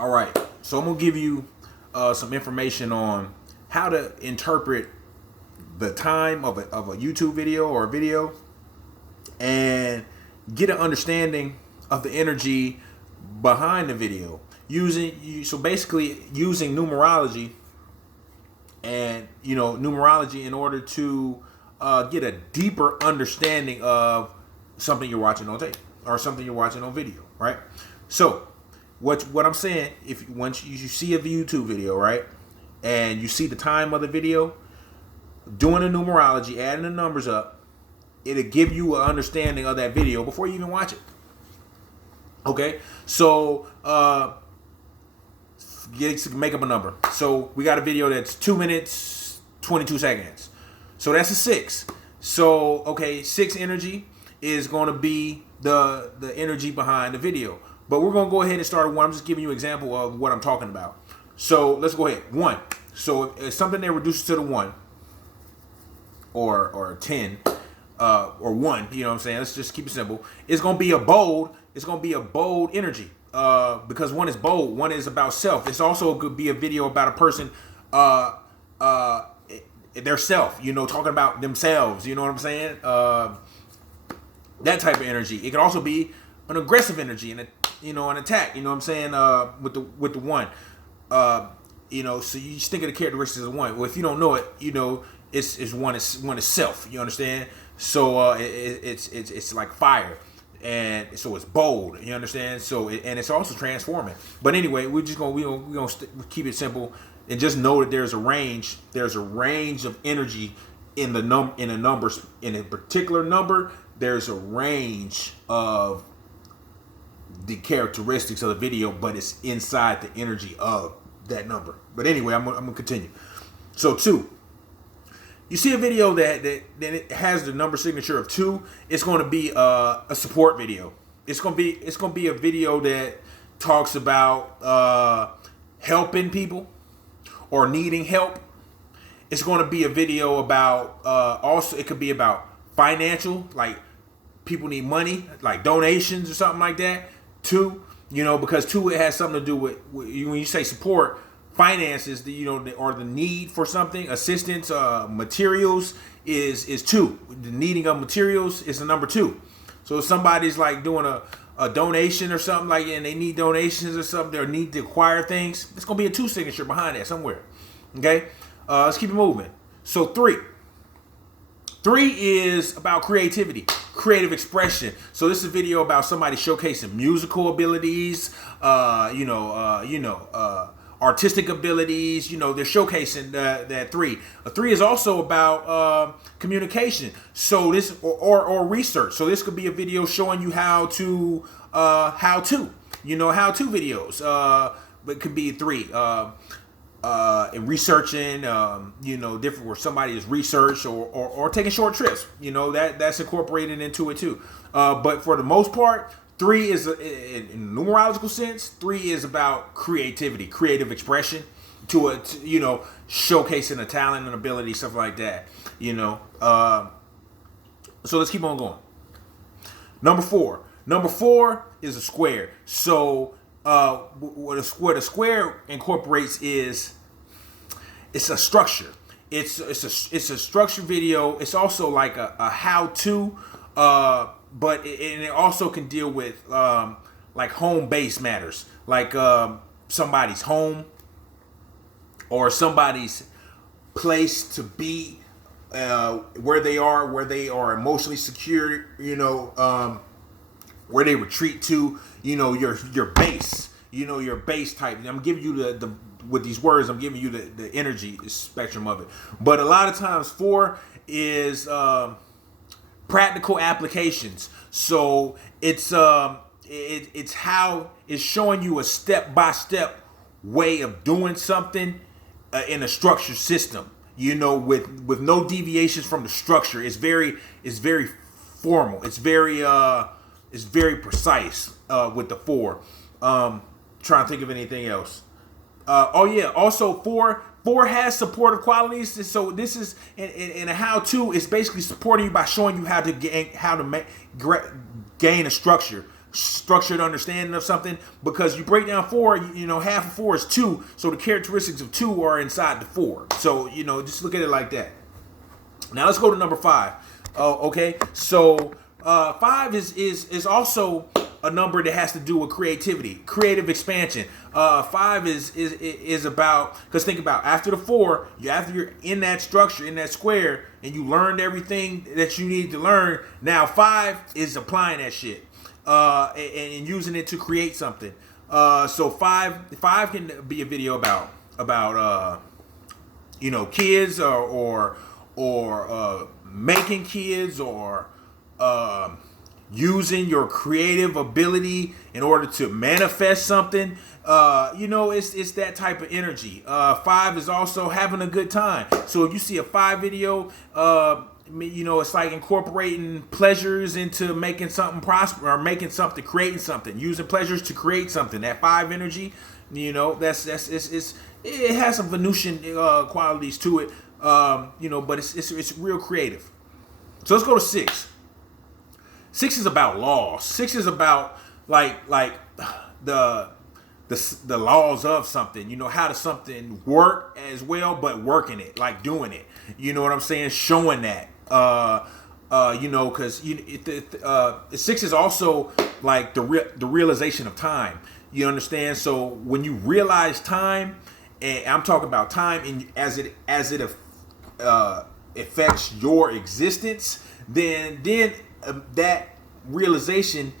All right, so I'm gonna give you some information on how to interpret the time of a YouTube video or a video and get an understanding of the energy behind the video so basically using numerology and numerology in order to get a deeper understanding of something you're watching on tape or something you're watching on video, right? So what I'm saying, if once you see a YouTube video, right, and you see the time of the video, doing the numerology, adding the numbers up, it'll give you an understanding of that video before you even watch it. Okay, so make up a number. So we got a video that's 2 minutes 22 seconds. So that's a 6. So okay, 6 energy is going to be the energy behind the video. But we're going to go ahead and start at 1. I'm just giving you an example of what I'm talking about. So let's go ahead. 1. So it's something that reduces to the 1 or 10 or 1. You know what I'm saying? Let's just keep it simple. It's going to be a bold. It's going to be a bold energy because 1 is bold. 1 is about self. It's also could be a video about a person, their self. Talking about themselves. You know what I'm saying? That type of energy. It could also be an aggressive energy and an attack. You know what I'm saying? With the 1. So you just think of the characteristics of 1. Well, if you don't know it, it's 1 is self. You understand? So it's like fire, and so it's bold. You understand? So and it's also transforming. But anyway, we're gonna keep it simple and just know that there's a range. There's a range of energy in the numbers. In a particular number, there's a range of the characteristics of the video, but it's inside the energy of that number. But anyway, I'm gonna continue. So 2. You see a video that it has the number signature of 2. It's going to be a support video. It's going to be a video that talks about helping people or needing help. It's going to be a video about also it could be about financial, like people need money, like donations or something like that. 2, because 2 it has something to do with when you say support. Finances, or the need for something, assistance, materials is 2. The needing of materials is the number 2. So if somebody's like doing a donation or something like, and they need donations or something, or need to acquire things, it's gonna be a 2 signature behind that somewhere. Okay, let's keep it moving. So 3 is about creativity, creative expression. So this is a video about somebody showcasing musical abilities, artistic abilities. They're showcasing that 3. A 3 is also about communication. So this or research. So this could be a video showing you how to videos. But it could be 3. In researching, different where somebody is research or taking short trips. That's incorporated into it too. But for the most part, 3 is, in numerological sense, 3 is about creativity, creative expression, to showcasing a talent and ability, stuff like that. So let's keep on going. Number 4 is a square. So what a square incorporates is it's a structure. It's a structured video. It's also like a how-to. But it also can deal with like home-based matters, like somebody's home or somebody's place to be, where they are emotionally secure, where they retreat to, your base, your base type. I'm giving you the with these words, I'm giving you the energy spectrum of it. But a lot of times 4 is practical applications. So it's how it's showing you a step-by-step way of doing something in a structured system, with no deviations from the structure. It's very formal. It's very precise with the 4. Trying to think of anything else. Also 4 has supportive qualities. So this is in a how-to. It's basically supporting you by showing you how to gain a structure. structured understanding of something, because you break down 4, half of 4 is 2, so the characteristics of 2 are inside the 4. So just look at it like that. Now let's go to number 5. Okay, so 5 is also a number that has to do with creativity, creative expansion. 5 is about, because think about, after the 4, after you're in that structure, in that square, and you learned everything that you need to learn. Now 5 is applying that shit and using it to create something. So 5 can be a video about kids or making kids, or using your creative ability in order to manifest something. It's that type of energy. 5 is also having a good time. So if you see a 5 video, it's like incorporating pleasures into making something prosper, or creating something, using pleasures to create something. That 5 energy, it has some Venusian qualities to it. But it's real creative. So let's go to 6. 6 is about laws. 6 is about like the laws of something. How does something work as well, but working it, like doing it. You know what I'm saying? Showing that. Because 6 is also like the realization of time. You understand? So when you realize time, and I'm talking about time, as it affects your existence, then that realization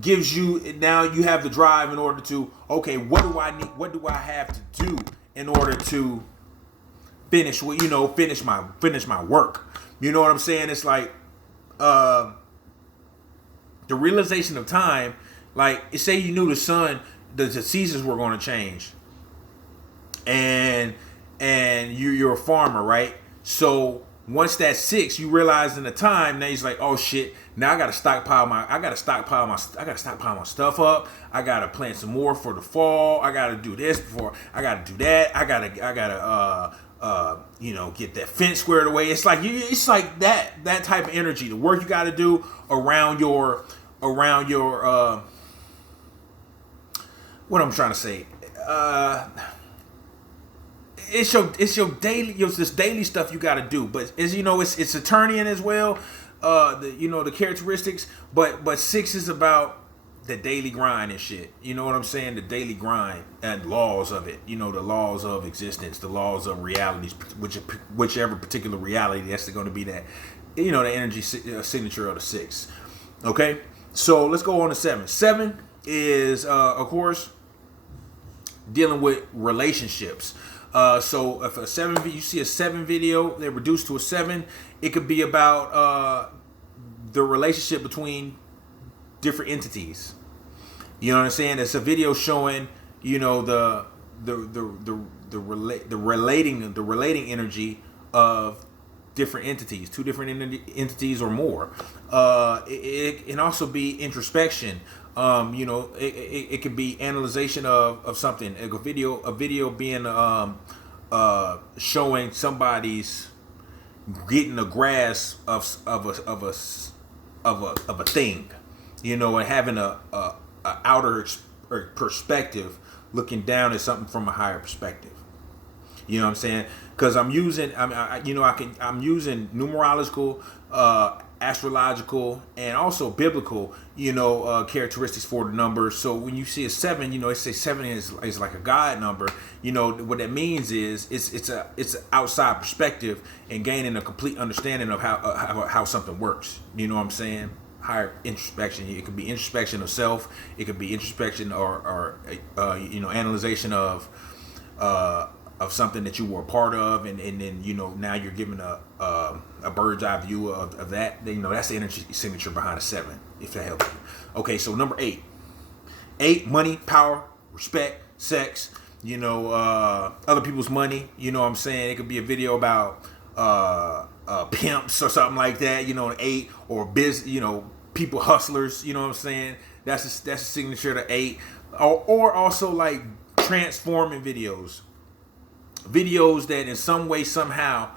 gives you, now you have the drive in order to, okay, what do I need? What do I have to do in order to finish my work? You know what I'm saying? It's like the realization of time. Like, say you knew the seasons were going to change, and you're a farmer, right? So once that's 6, you realize in the time, now he's like, oh shit, now I gotta stockpile my stuff up. I gotta plant some more for the fall. I gotta do this before. I gotta do that. I gotta get that fence squared away. It's like that type of energy. The work you gotta do around your what I'm trying to say. It's your daily, this daily stuff you got to do, but it's Saturnian as well. The characteristics, but 6 is about the daily grind and shit. You know what I'm saying? The daily grind and laws of it. The laws of existence, the laws of realities, whichever particular reality that's going to be that. The energy signature of the 6. Okay, so let's go on to 7. 7 is of course dealing with relationships. So if you see a 7 video, they're reduced to a 7. It could be about the relationship between different entities. You know what I'm saying? It's a video showing the relating energy of different entities, 2 different entities or more. It can also be introspection. It could be analyzation of something. A video being showing somebody's getting a grasp of a thing, and having a outer perspective, looking down at something from a higher perspective. You know what I'm saying? Because I'm using numerological, astrological, and also biblical, characteristics for the numbers. So when you see a 7, it says 7 is like a God number. What that means is it's an outside perspective and gaining a complete understanding of how something works. You know what I'm saying? Higher introspection. It could be introspection of self. It could be introspection or analyzation of something that you were a part of, and then now you're given a bird's eye view of that. That's the energy signature behind a 7, if that helps you. Okay, so number 8. 8, money, power, respect, sex. Other people's money. You know what I'm saying? It could be a video about pimps or something like that. 8, or people hustlers. You know what I'm saying? That's a signature to 8, or also like transforming videos that in some way somehow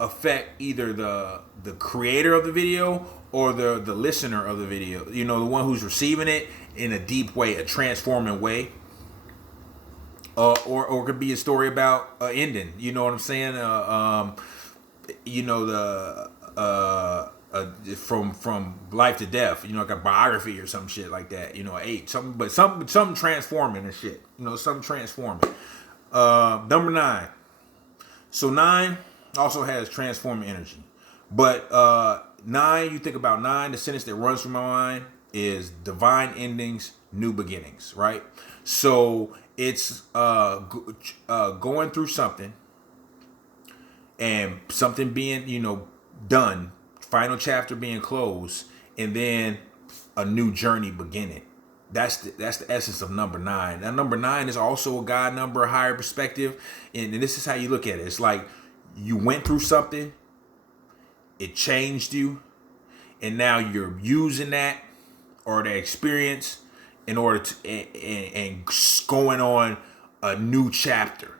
affect either the creator of the video or the listener of the video, you know, the one who's receiving it in a deep way, a transforming way. Or it could be a story about ending. You know what I'm saying? You know, from life to death. You know, like a biography or some shit like that. You know, something transforming and shit. You know, something transforming. Number 9. So 9 also has transforming energy, but 9. You think about 9. The sentence that runs through my mind is divine endings, new beginnings. Right. So it's going through something and something being, you know, done, final chapter being closed, and then a new journey beginning. That's the essence of number 9. Now, number 9 is also a God number, a higher perspective, and this is how you look at it. It's like you went through something, it changed you, and now you're using that or the experience in order to and going on a new chapter.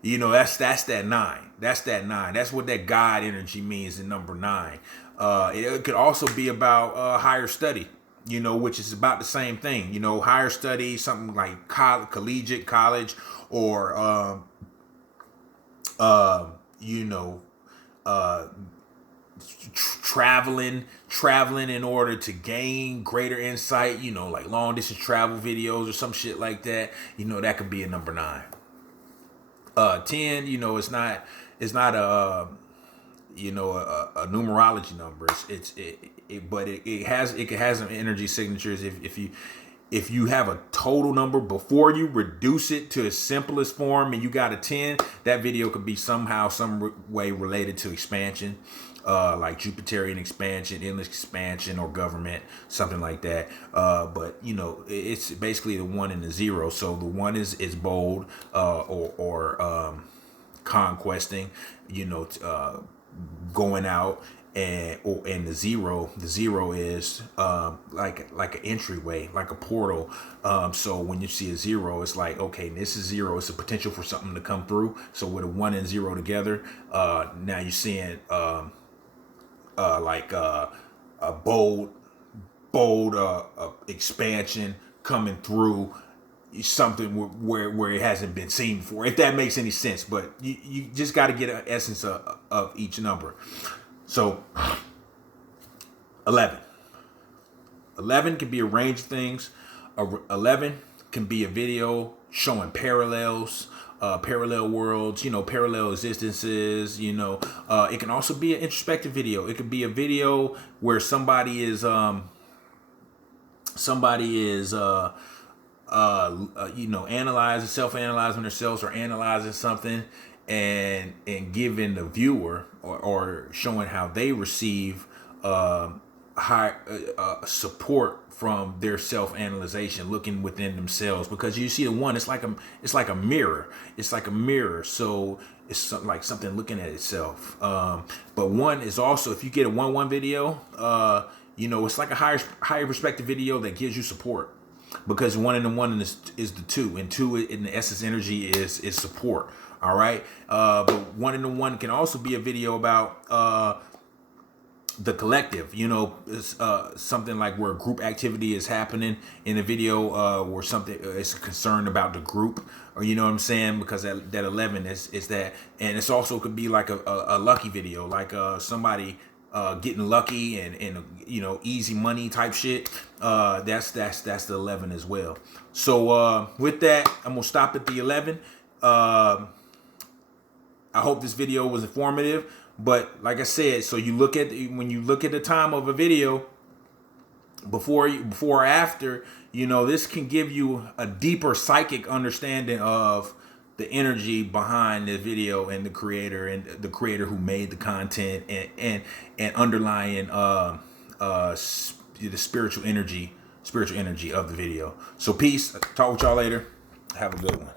You know, that's that 9. That's that 9. That's what that God energy means in number 9. It could also be about higher study, you know, which is about the same thing. You know, higher study, something like collegiate, college, or you know, traveling in order to gain greater insight, you know, like long distance travel videos or some shit like that. You know, that could be a number 9. 10, you know, it's not a you know, a numerology number. But it has some energy signatures. If you have a total number before you reduce it to its simplest form and you got a 10, that video could be somehow, some way related to expansion, like Jupiterian expansion, endless expansion, or government, something like that. But you know, it's basically the 1 and the 0. So the 1 is bold, or conquesting, you know, going out. And the 0 is like an entryway, like a portal. So when you see a 0, it's like, okay, this is 0. It's a potential for something to come through. So with a 1 and 0 together, now you're seeing like a bold expansion coming through something where it hasn't been seen before. If that makes any sense, but you just got to get an essence of each number. So 11 can be a range of things. 11 can be a video showing parallels, parallel worlds, you know, parallel existences, you know. It can also be an introspective video. It could be a video where somebody is you know, self-analyzing themselves, or analyzing something and giving the viewer or showing how they receive high support from their self-analyzation, looking within themselves. Because you see the 1, it's like a mirror. It's like a mirror. So it's like something looking at itself. But 1 is also, if you get a 1-1 video, you know, it's like a higher perspective video that gives you support. Because 1 and the 1 is the 2, and 2 in the essence energy is support. All right. But 1 and the 1 can also be a video about the collective. You know, it's something like where group activity is happening in a video, where something is concerned about the group, or you know what I'm saying? Because that 11 is that, and it's also could be like a lucky video, like somebody getting lucky and you know, easy money type shit. That's the 11 as well. So with that, I'm gonna stop at the 11. I hope this video was informative, but like I said, so when you look at the time of a video, before or after, you know, this can give you a deeper psychic understanding of the energy behind the video and the creator who made the content, and underlying the spiritual energy of the video. So peace. Talk with y'all later. Have a good one.